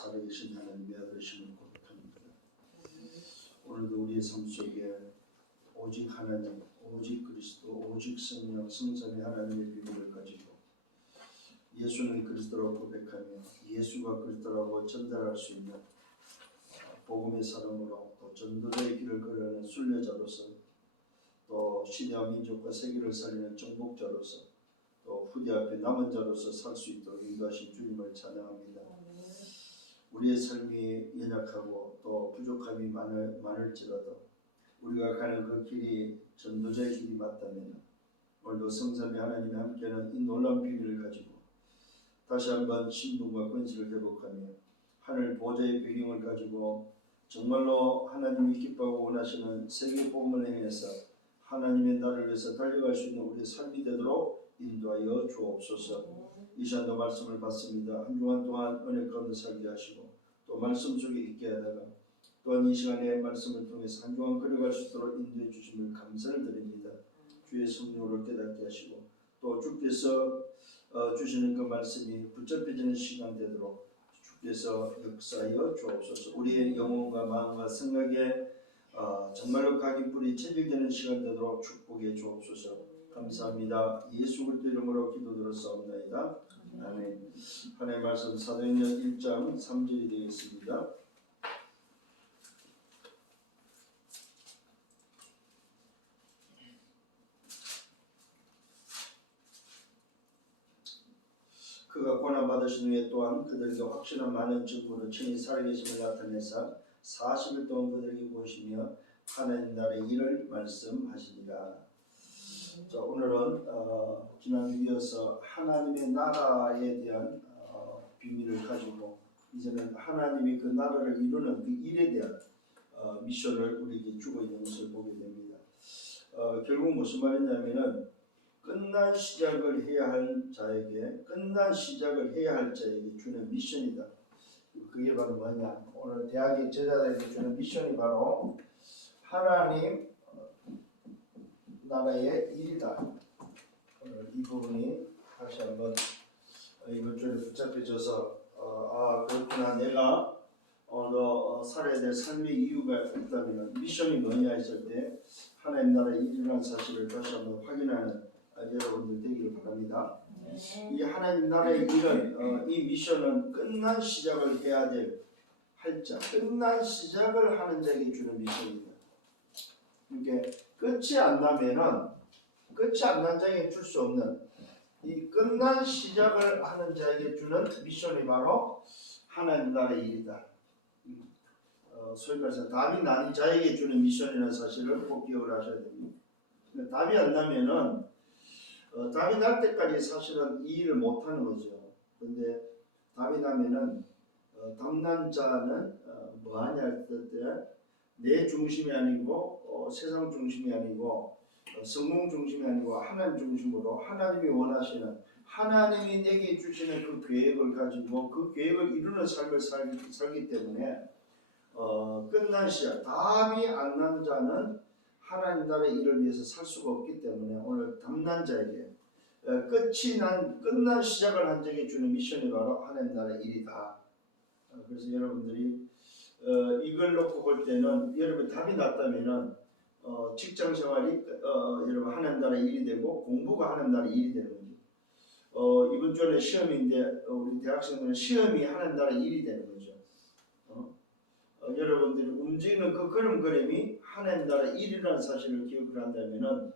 살아계신 하나님의 아들이심을 고백합니다. 오늘도 우리의 삶 속에 오직 하나님, 오직 그리스도, 오직 성령, 성삼위 하나님의 비밀을 가지고 예수는 그리스도라고 고백하며 예수가 그리스도라고 전달할 수 있는 복음의 사람으로 또 전도자의 길을 걸어가는 순례자로서 또 시대와 민족과 세계를 살리는 정복자로서 또 후대 앞에 남은 자로서 살 수 있도록 인도하신 주님을 찬양합니다. 우리의 삶이 연약하고 또 부족함이 많을지라도 우리가 가는 그 길이 전도자의 길이 맞다면 오늘도 성삼위 하나님이 함께하는 이 놀라운 비밀을 가지고 다시 한번 신분과 권세를 회복하며 하늘 보좌의 배경을 가지고 정말로 하나님이 기뻐하고 원하시는 세계 복음을 행해서 하나님의 나라를 위해서 달려갈 수 있는 우리의 삶이 되도록 인도하여 주옵소서. 이 시간도 말씀을 받습니다. 한 주간 동안 은혜 가운데 살게 하시고 또 말씀 속에 있게 하다가 또한 이 시간에 말씀을 통해서 한 주간 걸어갈 수 있도록 인도해 주심을 감사를 드립니다. 주의 성령으로 깨닫게 하시고 또 주께서 주시는 그 말씀이 붙잡혀지는 시간 되도록 주께서 역사하여 주옵소서. 우리의 영혼과 마음과 생각에 정말로 각인 뿌리 채비되는 시간 되도록 축복해 주옵소서. 감사합니다. 예수 그리스도 이름으로 기도드렸사옵나이다. 아멘. 하나님의 말씀 사도행전 1장 3절이 되겠습니다. 그가 고난받으신 후에 또한 그들에게 확실한 많은 증거로 친히 살아계심을 나타내사 40일 동안 그들에게 보이시며 하나님 나라의 일을 말씀하시니라. 자, 오늘은 지난주 이어서 하나님의 나라에 대한 비밀을 가지고 이제는 하나님이 그 나라를 이루는 그 일에 대한 미션을 우리에게 주고 있는 것을 보게 됩니다. 결국 무슨 말이냐면은 끝난 시작을 해야 할 자에게 주는 미션이다. 그게 바로 뭐냐? 오늘 대학의 제자들에게 주는 미션이 바로 하나님 나라의 일이다. 오늘 이 부분이 다시 한번 이번 주에 붙잡혀져서 그렇구나, 내가 너 살아야 될 삶의 이유가 있다면 미션이 뭐냐 했을 때 하나님 나라의 일이라는 사실을 다시 한번 확인하는 여러분들 되기를 바랍니다. 이 하나님 나라의 일은 이 미션은 끝난 시작을 해야 될 할자, 끝난 시작을 하는 자에게 주는 미션입니다. 이게 끝이 안 난 자에게 줄 수 없는 이 끝난 시작을 하는 자에게 주는 미션이 바로 하나님 나라의 일이다. 소위 말해서 답이 난 자에게 주는 미션이라는 사실을 꼭 기억을 하셔야 됩니다. 답이 안 나면은 답이 날 때까지 사실은 이 일을 못하는 거죠. 근데 답이 나면은 답난 자는 뭐하냐 할 때 내 중심이 아니고 세상 중심이 아니고 성공 중심이 아니고 하나님 중심으로 하나님이 원하시는 하나님이 내게 주시는 그 계획을 가지고 그 계획을 이루는 삶을 살기 때문에 끝난 시작, 답이 안 난 자는 하나님 나라의 일을 위해서 살 수가 없기 때문에 오늘 답난 자에게 끝난 시작을 한 자에게 주는 미션이 바로 하나님 나라의 일이다. 그래서 여러분들이 이걸 놓고 볼 때는 여러분 답이 났다면은 직장 생활이 여러분 하나님 나라의 일이 되고 공부가 하나님 나라의 일이 되는 거죠. 이번 주에 시험인데 우리 대학생들은 시험이 하나님 나라의 일이 되는 거죠. 여러분들이 움직이는 그 걸음걸음이 하나님 나라의 일이라는 사실을 기억을 한다면은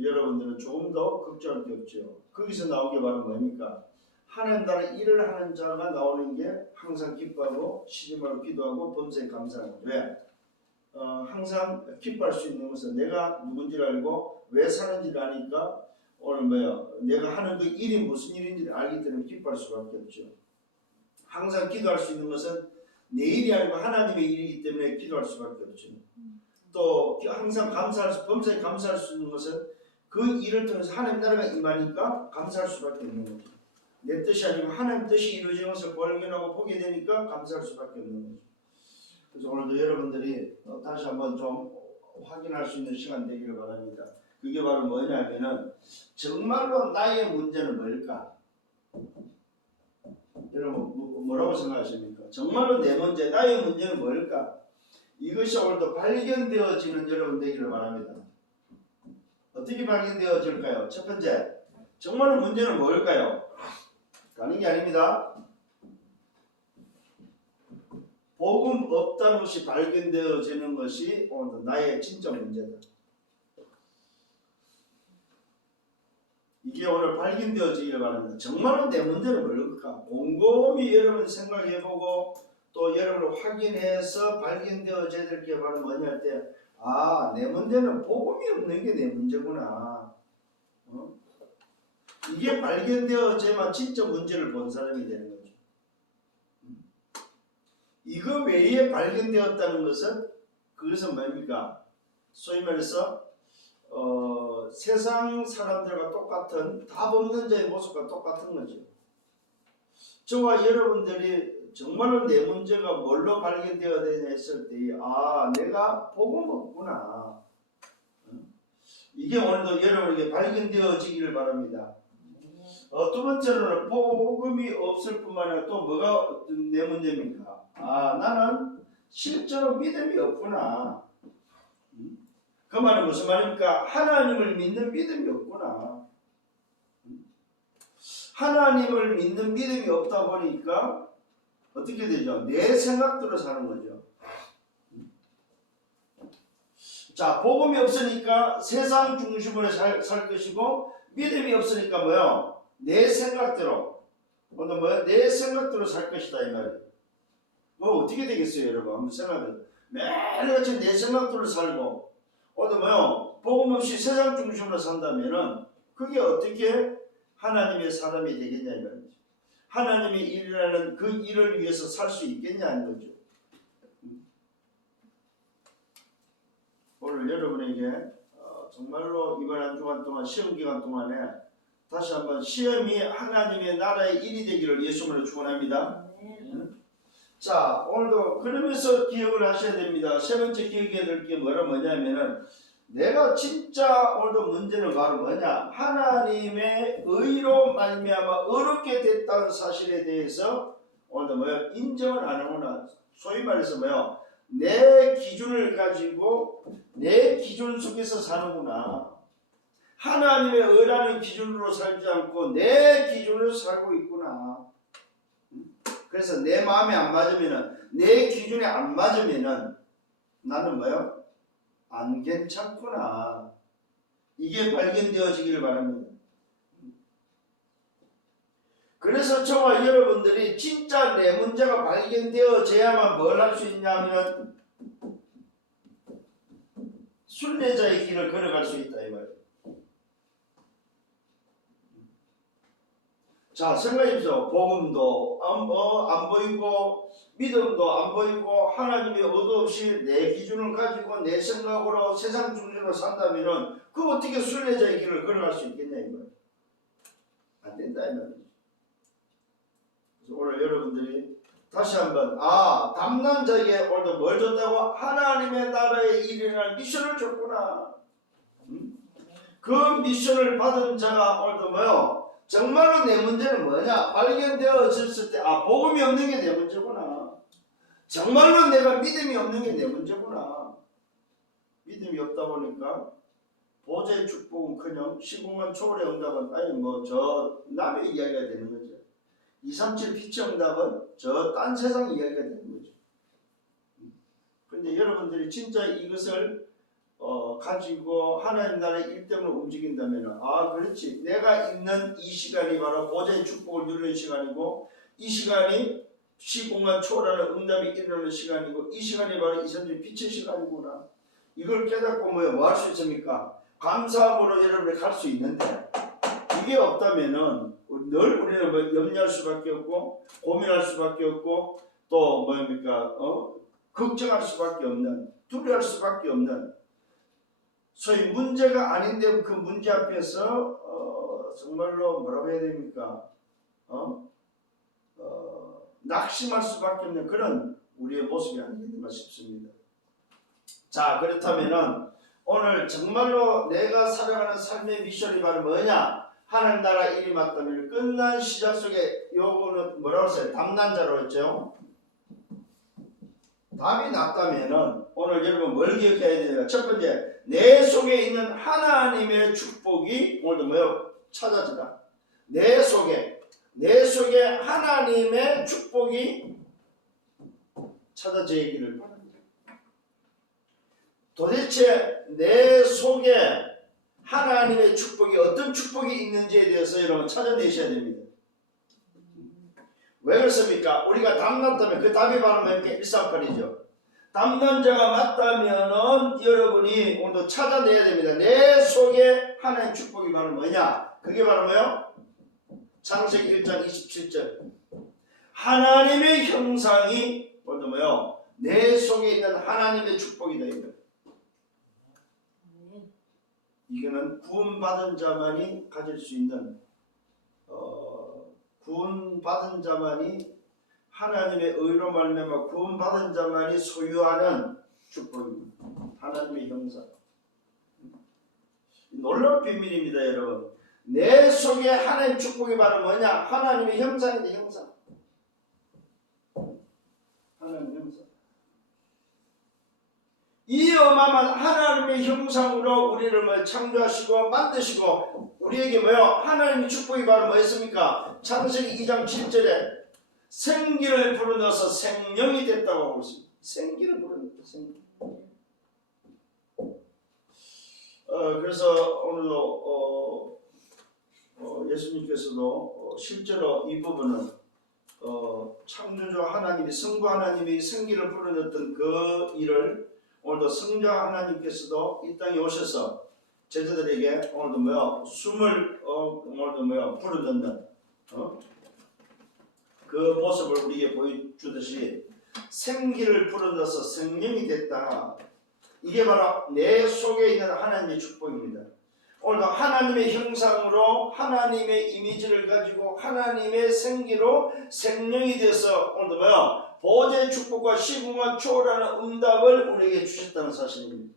여러분들은 조금 더 걱정할 게 없죠. 거기서 나온 게 바로 뭡니까? 하나님 나라의 일을 하는 자가 나오는 게 항상 기뻐하고 시름하고 기도하고 범사에 감사하는 거죠. 왜? 항상 기뻐할 수 있는 것은 내가 누군지를 알고 왜 사는지를 아니까 오늘 내가 하는 그 일이 무슨 일인지를 알기 때문에 기뻐할 수밖에 없죠. 항상 기도할 수 있는 것은 내 일이 아니고 하나님의 일이기 때문에 기도할 수밖에 없죠. 또 항상 범사에 감사할 수 있는 것은 그 일을 통해서 하나님 나라가 임하니까 감사할 수밖에 없는 거죠. 내 뜻이 아니고 하나님 뜻이 이루어지는 것을 발견하고 보게 되니까 감사할 수밖에 없는 거죠. 그래서 오늘도 여러분들이 다시 한번 좀 확인할 수 있는 시간 되기를 바랍니다. 그게 바로 뭐냐면은 정말로 나의 문제는 뭘까? 여러분 뭐라고 생각하십니까? 정말로 내 문제, 나의 문제는 뭘까? 이것이 오늘도 발견되어지는 여러분 되기를 바랍니다. 어떻게 발견되어질까요? 첫 번째, 정말로 문제는 뭘까요? 다른 게 아닙니다. 복음 없다는 것이 발견되어지는 것이 오늘도 나의 진짜 문제다. 이게 오늘 발견되어지기를 바랍니다. 정말로 내 문제는 뭘까? 곰곰이 여러분 생각해보고 또 여러분을 확인해서 발견되어져야 될 게 바로 뭐냐 할 때, 아, 내 문제는 복음이 없는 게 내 문제구나. 이게 발견되어져야만 진짜 문제를 본 사람이 되는 거죠. 이거 외에 발견되었다는 것은, 그것은 뭡니까? 소위 말해서 세상 사람들과 똑같은 답 없는 자의 모습과 똑같은 거죠. 저와 여러분들이 정말로 내 문제가 뭘로 발견되어야 되냐 했을 때, 아, 내가 복음 없구나. 이게 오늘도 여러분에게 발견되어지기를 바랍니다. 두 번째로는 복음이 없을 뿐만 아니라 또 뭐가 내 문제입니까? 아, 나는 실제로 믿음이 없구나. 그 말은 무슨 말입니까? 하나님을 믿는 믿음이 없구나. 하나님을 믿는 믿음이 없다 보니까 어떻게 되죠? 내 생각대로 사는 거죠. 자, 복음이 없으니까 세상 중심으로 살 것이고, 믿음이 없으니까 뭐요? 내 생각대로, 내 생각대로 살 것이다 이 말이에요. 뭐 어떻게 되겠어요, 여러분? 한번 생각해요. 매일같이 내 생각대로 살고, 복음 없이 세상 중심으로 산다면은 그게 어떻게 하나님의 사람이 되겠냐 이 말이죠. 하나님이 일이라는 그 일을 위해서 살 수 있겠냐 하는 거죠. 오늘 여러분에게 정말로 이번 한 주간 동안 시험 기간 동안에 다시 한번 시험이 하나님의 나라의 일이 되기를 예수님으로 축원합니다. 자, 오늘도 그러면서 기억을 하셔야 됩니다. 세 번째 기억해야 될 게 뭐냐면은, 내가 진짜 오늘도 문제는 바로 뭐냐? 하나님의 의로 말미암아 어렵게 됐다는 사실에 대해서 오늘도 인정을 안 하구나. 소위 말해서 내 기준을 가지고 내 기준 속에서 사는구나. 하나님의 의라는 기준으로 살지 않고 내 기준으로 살고 있구나. 그래서 내 마음에 안 맞으면은, 내 기준에 안 맞으면은 나는 안 괜찮구나. 이게 발견되어지기를 바랍니다. 그래서 저와 여러분들이 진짜 내 문제가 발견되어져야만 뭘 할 수 있냐면 순례자의 길을 걸어갈 수 있다 이 말이에요. 자, 생각해보세요. 복음도 안 보이고 믿음도 안 보이고 하나님의 의도 없이 내 기준을 가지고 내 생각으로 세상 중심으로 산다면은 그 어떻게 순례자의 길을 걸어갈 수 있겠냐 이 말이에요. 안 된다 이 말이에요. 그래서 오늘 여러분들이 다시 한번 담난 자에게 오늘도 뭘 줬다고? 하나님의 나라의 일이라는 미션을 줬구나. 그 미션을 받은 자가 오늘도 정말로 내 문제는 뭐냐? 발견되어졌을 때 복음이 없는 게 내 문제구나. 정말로 내가 믿음이 없는 게 내 문제구나. 믿음이 없다 보니까 보좌의 축복은커녕 시공간 초월의 응답은 저 남의 이야기가 되는 거죠. 237 빛의 응답은 저 딴 세상 이야기가 되는 거죠. 그런데 여러분들이 진짜 이것을 가지고 하나님 나라의 일 때문에 움직인다면 그렇지, 내가 있는 이 시간이 바로 보좌의 축복을 누리는 시간이고, 이 시간이 시공간 초월하는 응답이 일어나는 시간이고, 이 시간이 바로 이선진 빛의 시간이구나. 이걸 깨닫고 뭐 할 수 있습니까? 감사함으로 여러분이 갈 수 있는데, 이게 없다면은 늘 우리는 염려할 수밖에 없고 고민할 수밖에 없고 또 걱정할 수밖에 없는, 두려워할 수밖에 없는, 소위 문제가 아닌데 그 문제 앞에서 정말로 뭐라고 해야 됩니까? 낙심할 수밖에 없는 그런 우리의 모습이 아니겠나 싶습니다. 자, 그렇다면은 오늘 정말로 내가 살아가는 삶의 미션이 바로 뭐냐? 하나님 나라 일이 맞다면 끝난 시작 속에 요거는 뭐라고 했어요? 담난 자로 했죠. 답이 났다면은 오늘 여러분 뭘 기억해야 돼요? 첫 번째, 내 속에 있는 하나님의 축복이 오늘도 뭐요? 찾아지다. 내 속에 하나님의 축복이 찾아지기를 바랍니다. 도대체 내 속에 하나님의 축복이 어떤 축복이 있는지에 대해서 여러분 찾아내셔야 됩니다. 왜 그렇습니까? 우리가 답났다면 그 답이 바로 뭡니까? 138이죠. 답난 자가 맞다면은 여러분이 오늘도 찾아내야 됩니다. 내 속에 하나님의 축복이 바로 뭐냐? 그게 바로 뭐요? 창세기 1장 27절. 하나님의 형상이 오늘도 뭐요? 내 속에 있는 하나님의 축복이다. 이거는 구원받은 자만이 가질 수 있는 구원받은 자만이 하나님의 의로 말미암아 구원받은 자만이 소유하는 축복입니다. 하나님의 형상. 놀라운 비밀입니다, 여러분. 내 속에 하나님의 축복이 바로 뭐냐? 하나님의 형상인데 형상. 하나님의 형상. 이 어마어마한 하나님의 형상으로 우리를 창조하시고 만드시고 우리에게 뭐요? 하나님의 축복이 바로 뭐였습니까? 창세기 2장 7절에 생기를 불어넣어서 생명이 됐다고 하고 있습니다. 생기를 불어넣었다. 생기. 그래서 오늘도 예수님께서도 실제로 이 부분은 창조주 하나님이 성부 하나님이 생기를 불어넣었던 그 일을 오늘도 성자 하나님께서도 이 땅에 오셔서 제자들에게 오늘도 뭐야 숨을 오늘도 뭐야 불어넣는 그 모습을 우리에게 보여주듯이 생기를 불어넣어서 생명이 됐다. 이게 바로 내 속에 있는 하나님의 축복입니다. 오늘도 하나님의 형상으로 하나님의 이미지를 가지고 하나님의 생기로 생명이 돼서 오늘도 뭐야 보좌의 축복과 시궁과 초월하는 응답을 우리에게 주셨다는 사실입니다.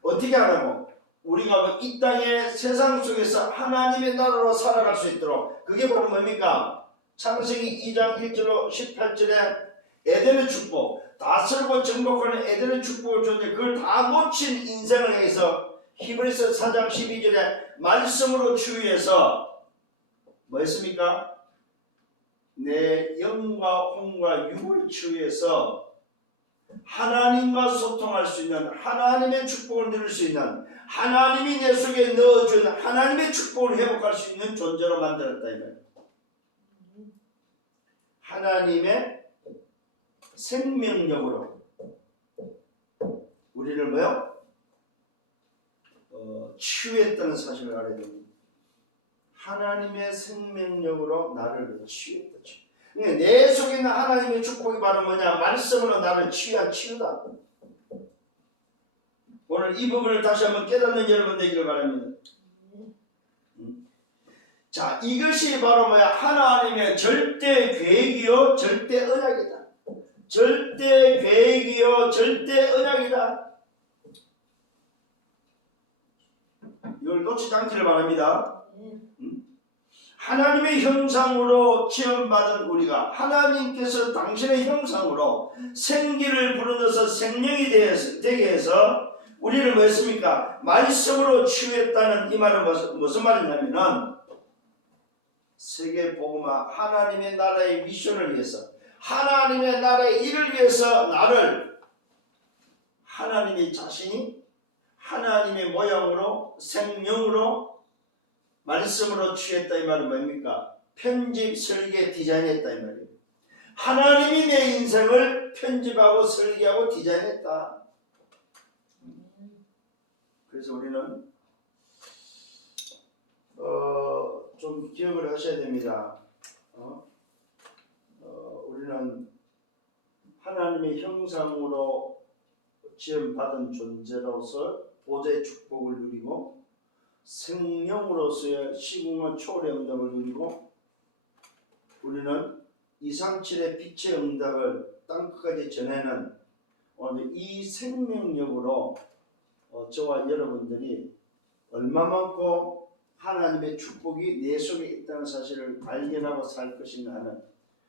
어떻게 하라고? 우리가 이 땅의 세상 속에서 하나님의 나라로 살아갈 수 있도록 그게 바로 뭡니까? 창세기 2장 1절로 18절에 에덴의 축복, 다스리고 정복하는 에덴의 축복을 줬는데 그걸 다 놓친 인생을 해서 히브리서 4장 12절에 말씀으로 치유해서 뭐 했습니까? 내 영과 혼과 육을 치유해서 하나님과 소통할 수 있는 하나님의 축복을 누릴 수 있는 하나님이 내 속에 넣어준 하나님의 축복을 회복할 수 있는 존재로 만들었다. 이 말이에요. 하나님의 생명력으로 우리를 뭐요? 치유했다는 사실을 알아야 됩니다. 하나님의 생명력으로 나를 치유했다. 그러니까 내 속에 있는 하나님의 축복이 바로 뭐냐? 말씀으로 나를 치유한 치유다. 오늘 이 부분을 다시 한번 깨닫는 여러분 되기를 바랍니다. 자, 이것이 바로 뭐야? 하나님의 절대 계획이요, 절대 언약이다. 절대 계획이요, 절대 언약이다. 이걸 놓치지 않기를 바랍니다. 하나님의 형상으로 지음받은 우리가 하나님께서 당신의 형상으로 생기를 불어넣어서 생명이 되게 해서 우리를 뭐 했습니까? 말씀으로 치유했다는 이 말은 무슨 말이냐면은 세계복음화 하나님의 나라의 미션을 위해서 하나님의 나라의 일을 위해서 나를 하나님의 자신이 하나님의 모양으로 생명으로 말씀으로 취했다 이 말은 뭡니까? 편집, 설계, 디자인했다 이 말이에요. 하나님이 내 인생을 편집하고 설계하고 디자인했다. 그래서 우리는 좀 기억을 하셔야 됩니다. 우리는 하나님의 형상으로 지음받은 존재로서 보좌의 축복을 누리고 생명으로서의 시궁과 초월의 응답을 누리고 우리는 237의 빛의 응답을 땅끝까지 전하는 오늘 이 생명력으로 저와 여러분들이 얼마만큼 하나님의 축복이 내 속에 있다는 사실을 발견하고 살 것인가 하는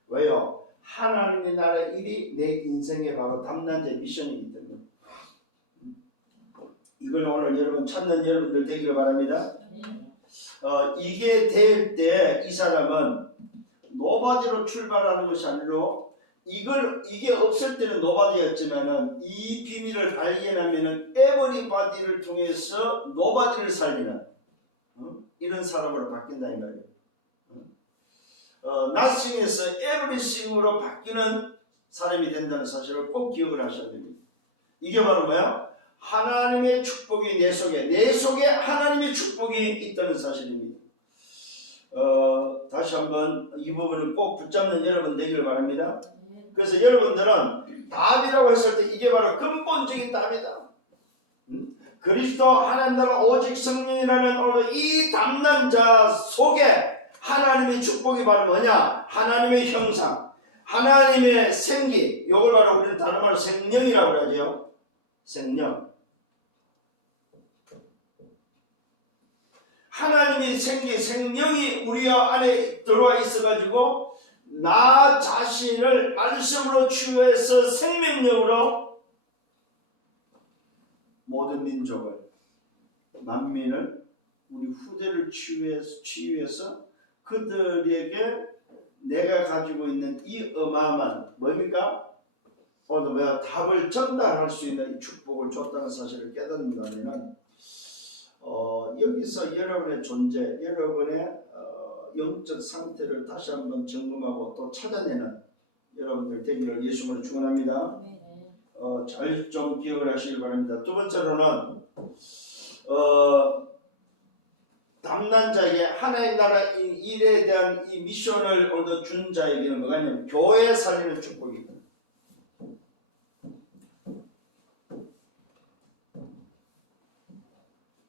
왜요? 하나님의 나라 일이 내 인생의 바로 담당자의 미션이기 때문에 이걸 오늘 여러분 찾는 여러분들 되기를 바랍니다. 이게 될 때 이 사람은 노바디로 출발하는 것이 아니라 이게 없을 때는 노바디였지만은 이 비밀을 발견하면은 에버리바디를 통해서 노바디를 살리는 이런 사람으로 바뀐다 이 말이에요. nothing에서 everything으로 바뀌는 사람이 된다는 사실을 꼭 기억을 하셔야 됩니다. 이게 바로 뭐야? 하나님의 축복이 내 속에 하나님의 축복이 있다는 사실입니다. 다시 한번 이 부분을 꼭 붙잡는 여러분 되기를 바랍니다. 그래서 여러분들은 답이라고 했을 때 이게 바로 근본적인 답이다. 그리스도 하나님 나라 오직 성령이라는 이 담당자 속에 하나님의 축복이 바로 뭐냐? 하나님의 형상, 하나님의 생기, 이걸 바로 우리는 다른 말로 생명이라고 하죠. 생명. 하나님의 생명이 우리 안에 들어와 있어가지고 나 자신을 말씀으로 치유해서 생명력으로 모든 민족을, 만민을, 우리 후대를 치유해서 그들에게 내가 가지고 있는 이 어마어마한 뭡니까? 오늘 뭐야? 답을 전달할 수 있는 축복을 줬다는 사실을 깨닫는다면 여기서 여러분의 존재, 여러분의 영적 상태를 다시 한번 점검하고 또 찾아내는 여러분들 되기를 예수님으로 축원합니다. 잘 좀 기억을 하시길 바랍니다. 두 번째로는 담당자에게 하나의 나라 일에 대한 이 미션을 오늘 준 자에게는 뭐가 있냐면 교회 살리는 축복입니다.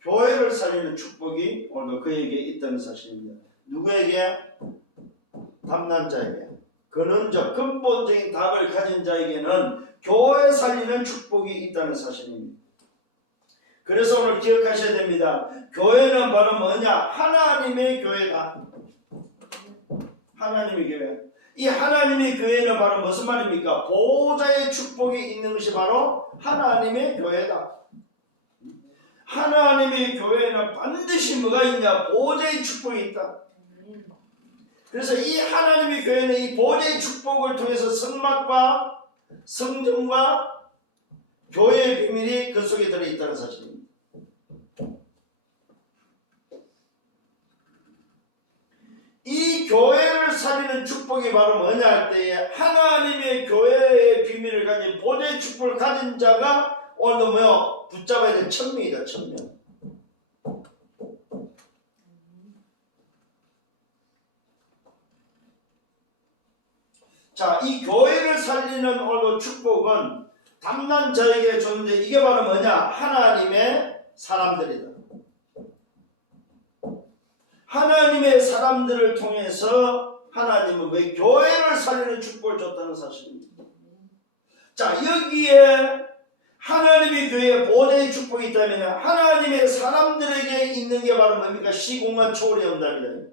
교회를 살리는 축복이 오늘 그에게 있다는 사실입니다. 누구에게? 담당자에게. 근원적 근본적인 답을 가진 자에게는 교회 살리는 축복이 있다는 사실입니다. 그래서 오늘 기억하셔야 됩니다. 교회는 바로 뭐냐? 하나님의 교회다. 하나님의 교회. 이 하나님의 교회는 바로 무슨 말입니까? 보호자의 축복이 있는 것이 바로 하나님의 교회다. 하나님의 교회는 반드시 뭐가 있냐? 보호자의 축복이 있다. 그래서 이 하나님의 교회는 이 보호자의 축복을 통해서 성막과 성전과 교회의 비밀이 그 속에 들어있다는 사실입니다. 이 교회를 살리는 축복이 바로 뭐냐 할 때에 하나님의 교회의 비밀을 가진 보호자의 축복을 가진 자가 오늘 뭐요? 붙잡아야 될 천명이다. 천명. 자, 이 교회를 살리는 오늘 축복은 담당자에게 줬는데 이게 바로 뭐냐? 하나님의 사람들이다. 하나님의 사람들을 통해서 하나님은 왜 교회를 살리는 축복을 줬다는 사실입니다. 자, 여기에 하나님의 교회에 보호자의 축복이 있다면 하나님의 사람들에게 있는 게 바로 뭡니까? 시공간 초월의 응답이다.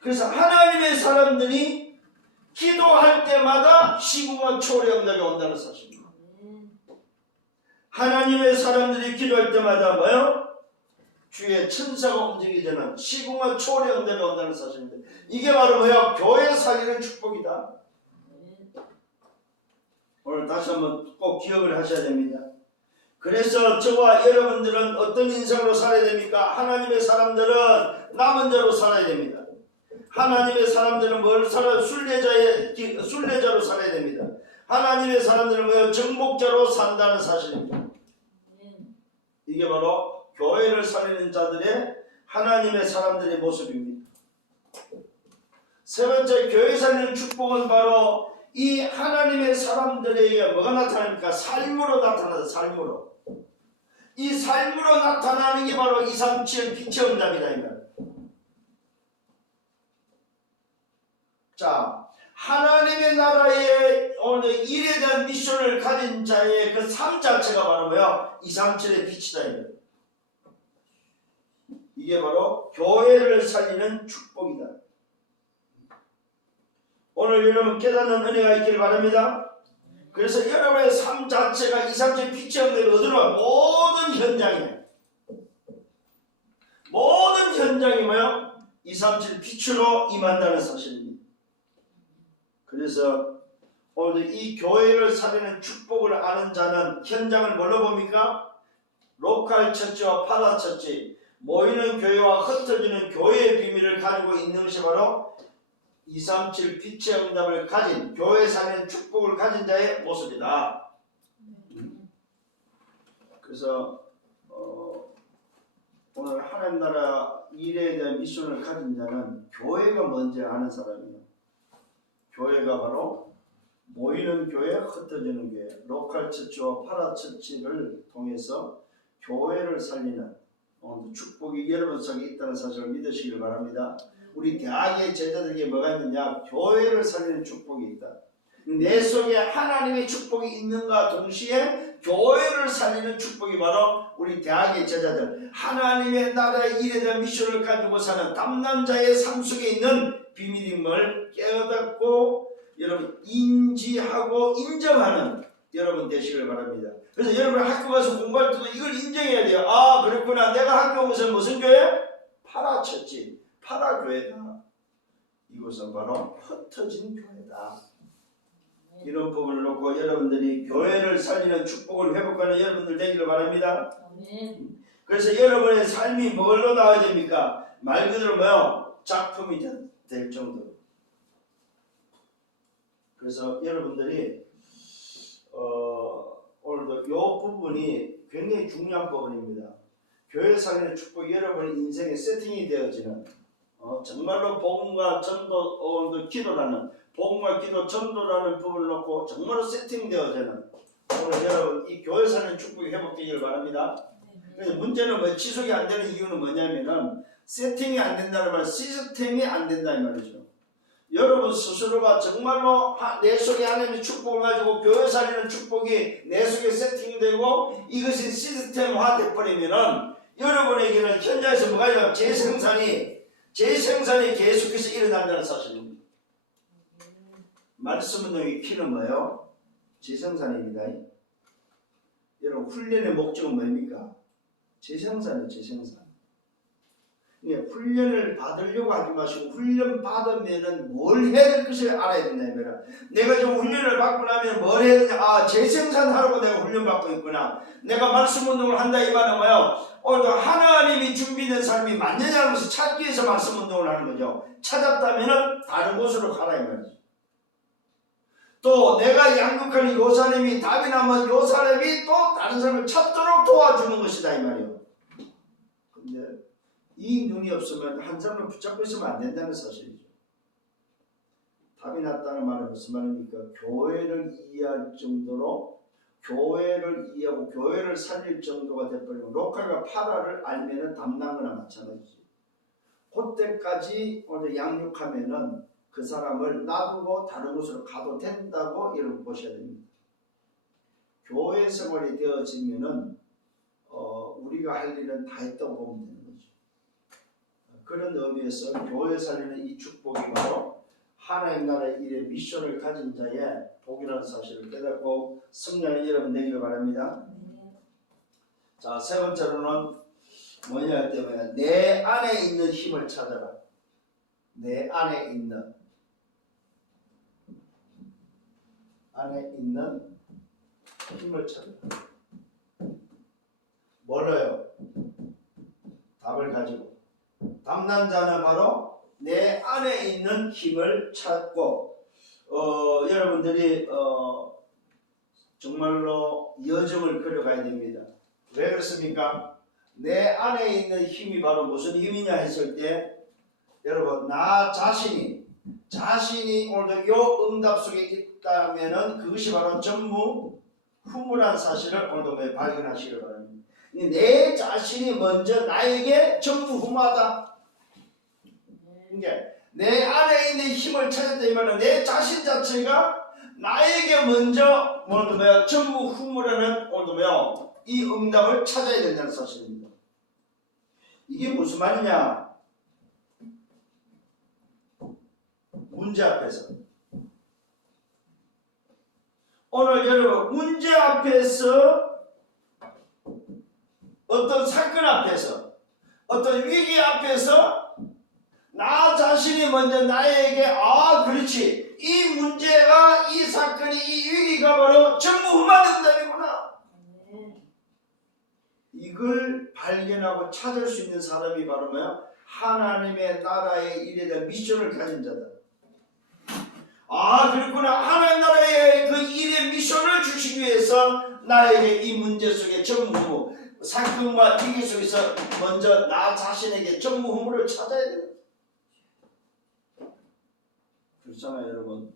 그래서 하나님의 사람들이 기도할 때마다 시공간 초월의 응답이 온다는 사실입니다. 하나님의 사람들이 기도할 때마다 뭐요? 주의 천사가 움직이기 전에 시공간 초월의 응답이 온다는 사실입니다. 이게 바로 뭐야? 교회 살리는 축복이다. 오늘 다시 한번 꼭 기억을 하셔야 됩니다. 그래서 저와 여러분들은 어떤 인생으로 살아야 됩니까? 하나님의 사람들은 남은 자로 살아야 됩니다. 하나님의 사람들은 뭘 살아야? 순례자로 살아야 됩니다. 하나님의 사람들은 뭐예요? 정복자로 산다는 사실입니다. 이게 바로 교회를 살리는 자들의 하나님의 사람들의 모습입니다. 세 번째, 교회 살리는 축복은 바로 이 하나님의 사람들에게 뭐가 나타납니까? 삶으로 나타나다. 삶으로. 이 삶으로 나타나는 게 바로 237 빛의 응답이다. 이 말. 자, 하나님의 나라의 오늘 일에 대한 미션을 가진 자의 그 삶 자체가 바로 뭐야? 237의 빛이다. 이게 바로 교회를 살리는 축복이다. 오늘 여러분 깨닫는 은혜가 있기를 바랍니다. 그래서 여러분의 삶 자체가 237 피체험대로 어디로 모든 현장이 뭐요? 237 피체로 임한다는 사실입니다. 그래서 오늘 이 교회를 살리는 축복을 아는 자는 현장을 뭘로 봅니까? 로컬 처치와 파라 처치, 모이는 교회와 흩어지는 교회의 비밀을 가지고 있는 것이 바로 237 빛의 응답을 가진 교회 살리는 축복을 가진 자의 모습이다. 그래서 오늘 하나님 나라 일에 대한 미션을 가진 자는 교회가 뭔지 아는 사람이에요. 교회가 바로 모이는 교회, 흩어지는 교회, 로컬 처치와 파라 처치를 통해서 교회를 살리는 축복이 여러분 속에 있다는 사실을 믿으시길 바랍니다. 우리 대학의 제자들에게 뭐가 있느냐? 교회를 살리는 축복이 있다. 내 속에 하나님의 축복이 있는가 동시에 교회를 살리는 축복이 바로 우리 대학의 제자들, 하나님의 나라의 일에 대한 미션을 가지고 사는 담남자의 삶 속에 있는 비밀임을 깨닫고 여러분 인지하고 인정하는 여러분 되시길 바랍니다. 그래서 여러분 학교 가서 공부할 때도 이걸 인정해야 돼요. 아, 그렇구나. 내가 학교 온 것은 무슨 교회? 파라처치, 파라교회다. 이것은 바로 흩어진 교회다. 이런 부분을 놓고 여러분들이 교회를 살리는 축복을 회복하는 여러분들 되기를 바랍니다. 그래서 여러분의 삶이 뭘로 나와야 됩니까? 말 그대로 뭐요? 작품이 될 정도로. 그래서 여러분들이 오늘도 이 부분이 굉장히 중요한 부분입니다. 교회 살리는 축복이 여러분의 인생에 세팅이 되어지는 정말로 복음과 전도 오늘도 기도라는 복음과 기도 전도라는 부분을 놓고 정말로 세팅되어지는 오늘 여러분 이 교회 살리는 축복이 회복되기를 바랍니다. 그래서 문제는 뭐 지속이 안 되는 이유는 뭐냐면은 세팅이 안 된다는 말은 시스템이 안 된다는 말이죠. 여러분 스스로가 정말로 내 속에 하나님의 축복을 가지고 교회 살리는 축복이 내 속에 세팅되고 이것이 시스템화 되어버리면은 여러분에게는 현장에서 뭐가 일어나요? 재생산이 계속해서 일어난다는 사실입니다. 말씀 운동의 키는 뭐예요? 재생산입니다. 여러분 훈련의 목적은 뭡니까? 재생산이에요. 재생산. 훈련을 받으려고 하지 마시고 훈련 받으면은 뭘 해야 될 것을 알아야 된다면 내가 좀 훈련을 받고 나면 뭘 해야 되냐? 아, 재생산하려고 내가 훈련 받고 있구나. 내가 말씀 운동을 한다 이 말은 뭐예요? 오늘도 하나님이 준비된 삶이 맞느냐는 것을 찾기 위해서 말씀 운동을 하는 거죠. 찾았다면은 다른 곳으로 가라 이 말이죠. 또 내가 양육하는 요 사람이 답이 나면 요 사람이 또 다른 사람을 찾도록 도와주는 것이다 이 말이에요. 근데 이 눈이 없으면 한 사람을 붙잡고 있으면 안 된다는 사실이죠. 답이 났다는 말은 무슨 말입니까? 교회를 이해할 정도로 교회를 이해하고 교회를 살릴 정도가 돼버리면 로컬과 파라를 알면은 담난 거나 마찬가지지. 그때까지 오늘 양육하면은 그 사람을 놔두고 다른 곳으로 가도 된다고 여러분 보셔야 됩니다. 교회 생활이 되어지면은 우리가 할 일은 다 했다고 보면 되는 거죠. 그런 의미에서 교회 살리는 이 축복이 바로 하나님 나라의 일에 미션을 가진 자의 복이라는 사실을 깨닫고 승리하는 여러분 되기를 바랍니다. 자, 세 번째로는 뭐냐 할 때문에 내 안에 있는 힘을 찾아라. 내 안에 있는 힘을 찾아라. 뭘로요? 답을 가지고. 담난 자는 바로 내 안에 있는 힘을 찾고 여러분들이 정말로 여정을 걸어가야 됩니다. 왜 그렇습니까? 내 안에 있는 힘이 바로 무슨 힘이냐 했을 때 여러분 나 자신이 오늘도 요 응답 속에 있다면은 그것이 바로 전무후무란 사실을 오늘도 발견하시길 바랍니다. 내 자신이 먼저 나에게 전무후무하다. 그러니까 내 안에 있는 힘을 찾았다 이 말은 내 자신 자체가 나에게 먼저 오늘도 전무후무라는 오늘도 이 응답을 찾아야 된다는 사실입니다. 이게 무슨 말이냐? 문제 앞에서. 오늘 여러분 문제 앞에서, 어떤 사건 앞에서, 어떤 위기 앞에서 나 자신이 먼저 나에게 그렇지, 이 문제가, 이 사건이, 이 위기가 바로 전무후무한 응답이구나, 이걸 발견하고 찾을 수 있는 사람이 바로 뭐야? 하나님의 나라의 일에 대한 미션을 가진 자다. 그렇구나. 하나님 나라의 그 일의 미션을 주시기 위해서 나에게 이 문제 속에 전무후무, 사건과 위기 속에서 먼저 나 자신에게 전무후무를 찾아야 된다. 그렇잖아요, 여러분.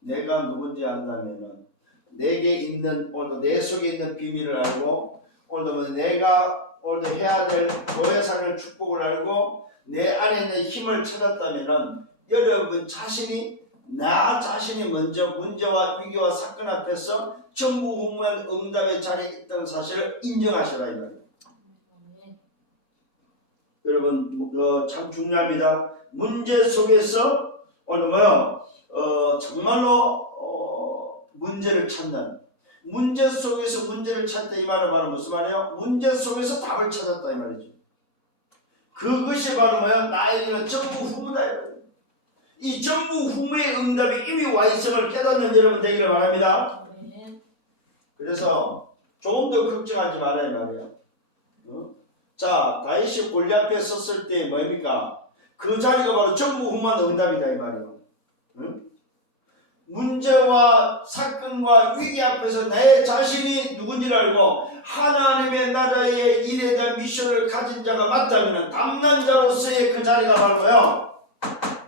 내가 누군지 안다면은 내게 있는, 오늘도 내 속에 있는 비밀을 알고, 오늘도 내가 오늘도 해야 될 교회사를 축복을 알고 내 안에 있는 힘을 찾았다면은 여러분 자신이, 나 자신이 먼저 문제와 위기와 사건 앞에서 전무후무한 응답의 자리에 있다는 사실을 인정하시라 이 말이에요. 여러분 참 중요합니다. 문제 속에서 오늘 정말로 문제를 찾는, 문제 속에서 문제를 찾다, 이 말은 바로 무슨 말이에요? 문제 속에서 답을 찾았다 이 말이죠. 그것이 바로 나에게는 전무후무다 이 말이에요. 이 전무후무의 응답이 이미 와 있음을 깨닫는 여러분 되기를 바랍니다. 그래서 조금 더 걱정하지 말아야 말이에요. 자, 다윗이 골리앗 앞에 섰을 때 뭡니까? 그 자리가 바로 전무후무한 응답이다 이 말이에요. 문제와 사건과 위기 앞에서 내 자신이 누군지를 알고 하나님의 나라의 일에 대한 미션을 가진 자가 맞다면 담난 자로서의 그 자리가 바로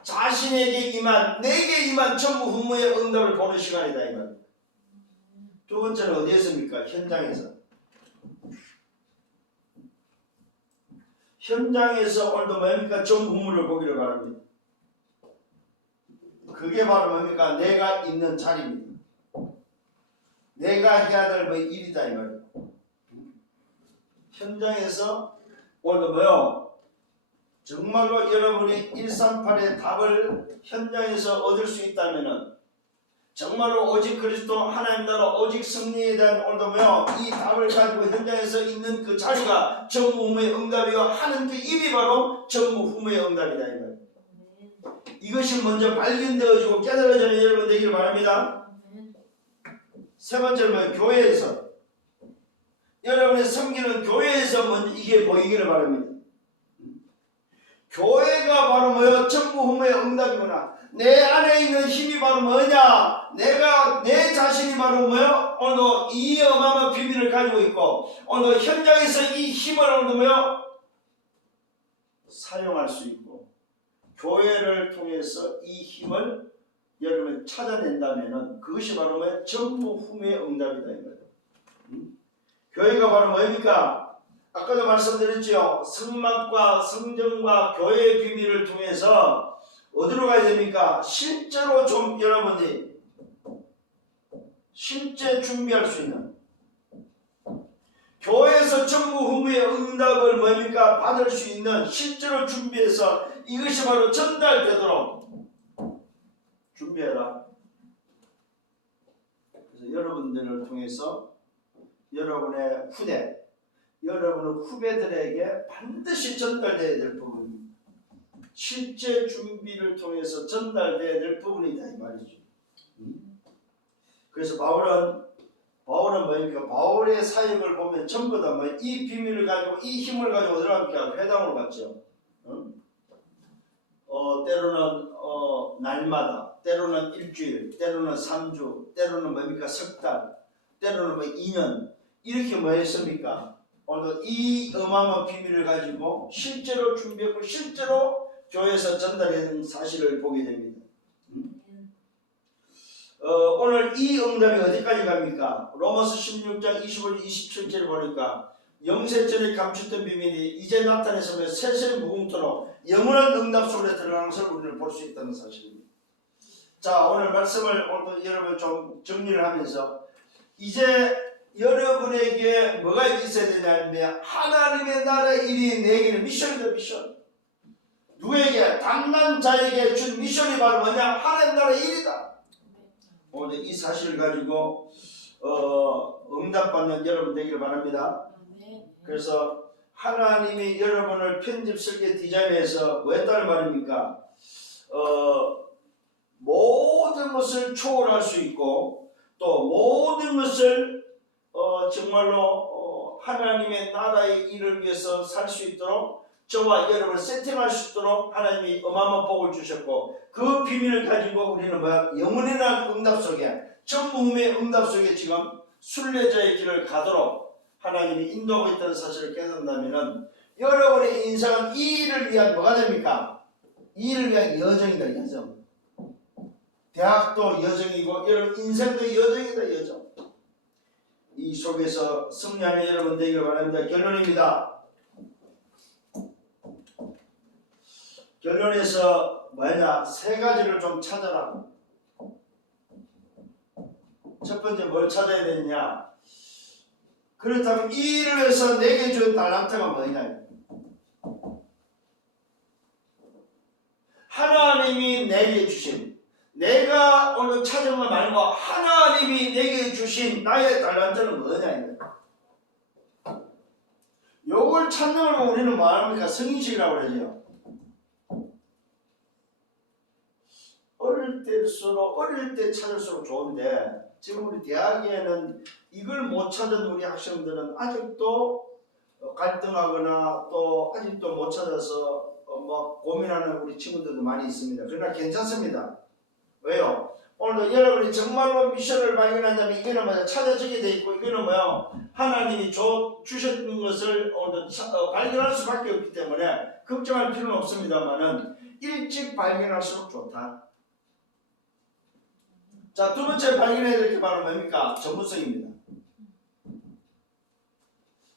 자신에게 임한, 내게 임한 전무후무의 응답을 보는 시간이다 이 말입니다. 두 번째는 어디에서입니까? 현장에서. 현장에서 오늘도 뭡니까? 전무후무를 보기를 바랍니다. 그게 바로 뭡니까? 내가 있는 자리입니다. 내가 해야 될 일이다 이 말이에요. 현장에서 오늘도 정말로 여러분이 138의 답을 현장에서 얻을 수 있다면은 정말로 오직 그리스도 하나님 나라 오직 승리에 대한 오늘도 이 답을 가지고 현장에서 있는 그 자리가 전무후무의 응답이요 하는 그 일이 바로 전무후무의 응답이다 이 말이에요. 이것이 먼저 발견되어지고 깨달아지는 여러분 되기를 바랍니다. 세 번째는 교회에서, 여러분의 섬기는 교회에서 먼저 이게 보이기를 바랍니다. 교회가 바로 전무후무의 응답이구나. 내 안에 있는 힘이 바로 뭐냐? 내 자신이 바로 오늘도 이 어마어마한 비밀을 가지고 있고 오늘도 현장에서 이 힘을 오늘도 사용할 수 있고 교회를 통해서 이 힘을 여러분이 찾아낸다면은 그것이 바로 전무후무의 응답이다 이 말이에요. 교회가 바로 뭡니까? 아까도 말씀드렸죠. 성막과 성전과 교회의 비밀을 통해서 어디로 가야 됩니까? 실제로 좀 여러분이 실제 준비할 수 있는, 교회에서 전무후무의 응답을 뭡니까? 받을 수 있는 실제로 준비해서 이것이 바로 전달되도록 준비해라. 그래서 여러분들을 통해서 여러분의 후대, 여러분의 후배들에게 반드시 전달되어야 될 부분입니다. 실제 준비를 통해서 전달되어야 될 부분이다 이 말이죠. 그래서 바울은 뭡니까? 바울의 사역을 보면 전부 다 이 비밀을 가지고 이 힘을 가지고 어디로 갑니까? 회당으로 갔죠. 때로는 날마다, 때로는 일주일, 때로는 3주, 때로는 뭡니까? 석 달, 때로는 2년 이렇게 했습니까? 오늘 이 어마어마한 비밀을 가지고 실제로 준비했고 실제로 교회에서 전달하는 사실을 보게 됩니다. 오늘 이 응답이 어디까지 갑니까? 로마서 16장 25절 27절 보니까 영세전에 감췄던 비밀이 이제 나타내서 세세히 무궁토록 영원한 응답 속에 들어가는 것을 우리는 볼 수 있다는 사실입니다. 자, 오늘 말씀을 오늘도 여러분 좀 정리를 하면서 이제 여러분에게 뭐가 있어야 되냐면 하나님의 나라의 일이 내게는 미션이다. 미션. 누구에게? 당난 자에게 준 미션이 바로 뭐냐? 하나님 나라의 일이다. 오늘 이 사실을 가지고 응답받는 여러분 되기를 바랍니다. 그래서 하나님이 여러분을 편집 설계 디자인해서 뭐 했다는 말입니까? 모든 것을 초월할 수 있고 또 모든 것을 정말로 하나님의 나라의 일을 위해서 살 수 있도록 저와 여러분을 세팅할 수 있도록 하나님이 어마어마한 복을 주셨고 그 비밀을 가지고 우리는 뭐야? 영원히 난 응답 속에 전무후무의 응답 속에 지금 순례자의 길을 가도록 하나님이 인도하고 있다는 사실을 깨닫는다면 여러분의 인생은 이 일을 위한 뭐가 됩니까? 이 일을 위한 여정이다. 여정. 대학도 여정이고 여러분 인생도 여정이다. 여정. 이 속에서 승리하는 여러분 되기를 바랍니다. 결론입니다. 결론에서 뭐냐? 세 가지를 좀 찾아라. 첫 번째 뭘 찾아야 되느냐? 그렇다면 이 일을 위해서 내게 준 달란트가 뭐냐? 하나님이 내게 주신, 내가 오늘 찾은 거 말고 하나님이 내게 주신 나의 달란트는 뭐냐? 요걸 찾는 걸 우리는 뭐 합니까? 성인식이라고 그러죠. 어릴 때 찾을수록 좋은데 지금 우리 대학에는 이걸 못 찾은 우리 학생들은 아직도 갈등하거나 또 아직도 못 찾아서 뭐 고민하는 우리 친구들도 많이 있습니다. 그러나 괜찮습니다. 왜요? 오늘도 여러분이 정말로 미션을 발견한다면 이거는 뭐야? 찾아지게 돼 있고 이거는 뭐야? 하나님이 주셨던 것을 오늘도 발견할 수밖에 없기 때문에 걱정할 필요는 없습니다만은 일찍 발견할수록 좋다. 자, 두 번째 발견해야 될 게 바로 뭡니까? 전문성입니다.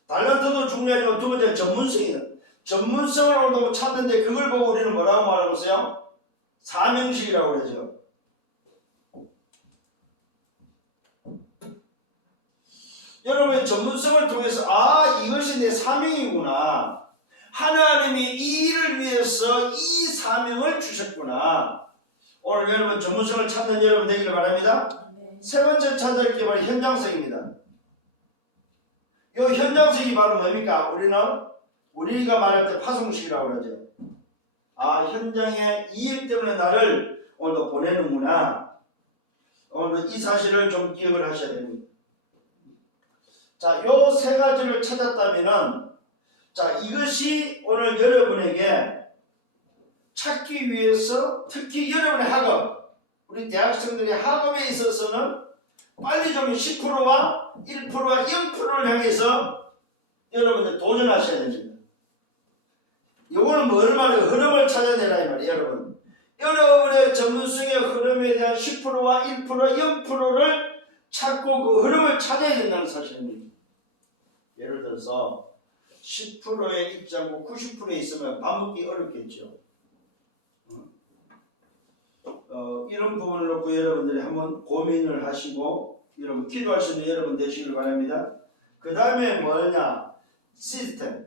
달란트도 중요하지만 두 번째 전문성이다. 전문성을 오늘도 찾는데 그걸 보고 우리는 뭐라고 말하고 있어요? 사명식이라고 그러죠. 여러분의 전문성을 통해서 이것이 내 사명이구나. 하나님이 이 일을 위해서 이 사명을 주셨구나. 오늘 여러분 전문성을 찾는 여러분 되기를 바랍니다. 세 번째 찾을 게 바로 현장성입니다. 이 현장성이 바로 뭡니까? 우리가 말할 때 파송식이라고 그러죠. 현장에 이 일 때문에 나를 오늘도 보내는구나. 오늘도 이 사실을 좀 기억을 하셔야 됩니다. 자, 요 세 가지를 찾았다면은 이것이 오늘 여러분에게 찾기 위해서 특히 여러분의 학업, 우리 대학생들의 학업에 있어서는 빨리 좀 10%와 1%와 0%를 향해서 여러분들 도전하셔야 됩니다. 이거는 뭐를 말해요? 흐름을 찾아내라 이 말이에요. 여러분, 여러분의 전문성의 흐름에 대한 10%와 1%, 0%를 찾고 그 흐름을 찾아야 된다는 사실입니다. 예를 들어서 10%에 있지 않고 90%에 있으면 밥 먹기 어렵겠죠. 이런 부분을 놓고 여러분들이 한번 고민을 하시고 여러분 기도할 수 있는 여러분 되시길 바랍니다. 그 다음에 뭐냐? 시스템.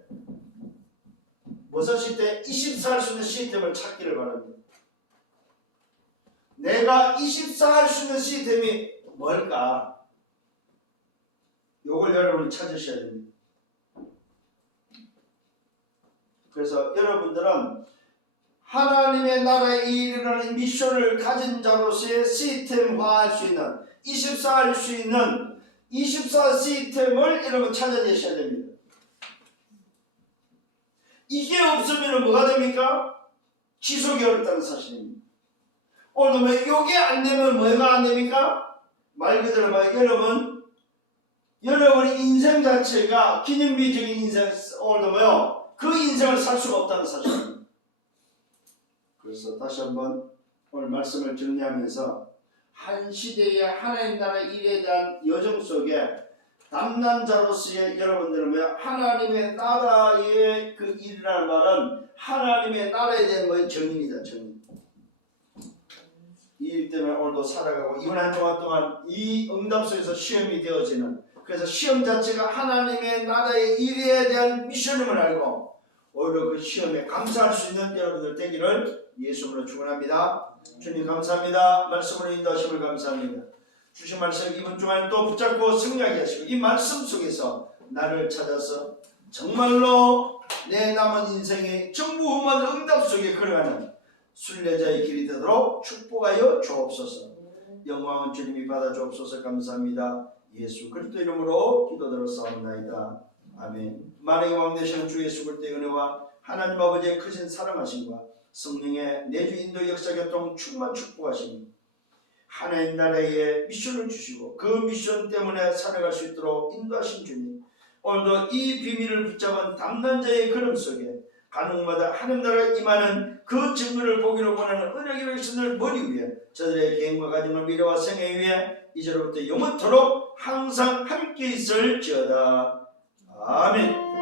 무슨 시스템? 24 할 수 있는 시스템을 찾기를 바랍니다. 내가 24 할 수 있는 시스템이 뭘까? 요걸 여러분이 찾으셔야 됩니다. 그래서 여러분들은 하나님의 나라에 이르는 미션을 가진 자로서의 시스템화할 수 있는 24 할 수 있는 24 시스템을 여러분 찾아내셔야 됩니다. 이게 없으면 뭐가 됩니까? 지속이 어렵다는 사실입니다. 오늘 이게 안 되면 뭐가 안 됩니까? 말 그대로 여러분의 인생 자체가 기념비적인 인생, 오늘도 그 인생을 살 수가 없다는 사실입니다. 그래서 다시 한번 오늘 말씀을 정리하면서 한 시대의 하나님 나라 일에 대한 여정 속에 담당자로서의 여러분들은 하나님의 나라의 그 일이라는 말은 하나님의 나라에 대한 정의입니다. 정의. 이 일 때문에 오늘도 살아가고 이번 한 주간 동안 이 응답 속에서 시험이 되어지는 그래서 시험 자체가 하나님의 나라의 일에 대한 미션임을 알고 오히려 그 시험에 감사할 수 있는 여러분들 되기를 예수님으로 축원합니다. 주님 감사합니다. 말씀으로 인도하심을 감사합니다. 주신 말씀 이번 주간 또 붙잡고 승리하게 하시고 이 말씀 속에서 나를 찾아서 정말로 내 남은 인생의 전무후무한 응답 속에 걸어가는 순례자의 길이 되도록 축복하여 주옵소서. 영광은 주님이 받아 주옵소서. 감사합니다. 예수 그리스도 이름으로 기도드렸사옵나이다. 아멘. 만왕의 왕 되시는 주 예수 그리스도의 은혜와 하나님 아버지의 크신 사랑하심과 성령의 내주 인도 역사 교통 충만 축복하심이 하나님 나라에 미션을 주시고 그 미션 때문에 살아갈 수 있도록 인도하신 주님, 오늘도 이 비밀을 붙잡은 담당자의 걸음 속에 가능마다 하나님 나라에 임하는 그 증거를 보기를 원하는 은혜의 백성들 머리 위에 저들의 개인과 가정을 미래와 생애 위에 이제로부터 영원토록 항상 함께 있을지어다. 아멘.